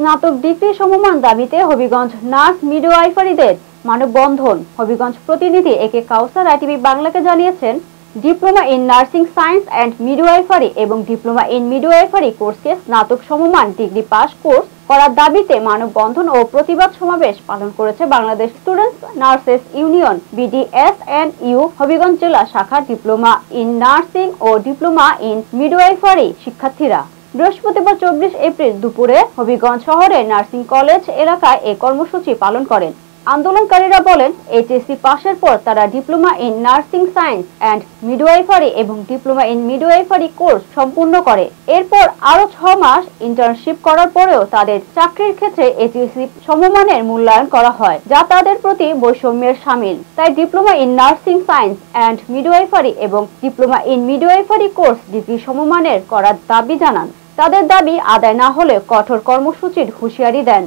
স্নাতক ডিগ্রি সমমান দাবিতে হবিগঞ্জ নার্স মিডওয়াইফারিদের মানববন্ধন। হবিগঞ্জ প্রতিনিধি একে কাউসার আইটিভি বাংলাকে জানিয়েছেন, diploma in nursing science and midwifery এবং ডিপ্লোমা ইন মিডওয়াইফারি কোর্সকে স্নাতক সমমান ডিগ্রি পাস কোর্স করার দাবিতে মানববন্ধন ও প্রতিবাদ সমাবেশ পালন করেছে Bangladesh students nurses union BDSNU Habiganj জেলা শাখার ডিপ্লোমা ইন নার্সিং ও ডিপ্লোমা ইন মিডওয়াইফারি শিক্ষার্থীরা। বৃহস্পতিবার 24 এপ্রিল দুপুরে হবিগঞ্জ শহরের নার্সিং কলেজ এলাকায় এই কর্মসূচি পালন করেন। আন্দোলনকারীরা বলেন, এইচএসসি পাশের পর তারা diploma in nursing science and midwifery এবং ডিপ্লোমা ইন মিডওয়াইফারি কোর্স সম্পূর্ণ করে। এরপর আরো 6 মাস ইন্টার্নশিপ করার পরেও তাদের চাকরির ক্ষেত্রে এইচএসসি সমমানের মূল্যায়ন করা হয়, যা তাদের প্রতি বৈষম্যের শামিল। তাই diploma in nursing science and midwifery এবং diploma in midwifery course degree সমমানের করার দাবি জানান। তাদের দাবি আদায় না হলে কঠোর কর্মসূচির হুঁশিয়ারি দেন।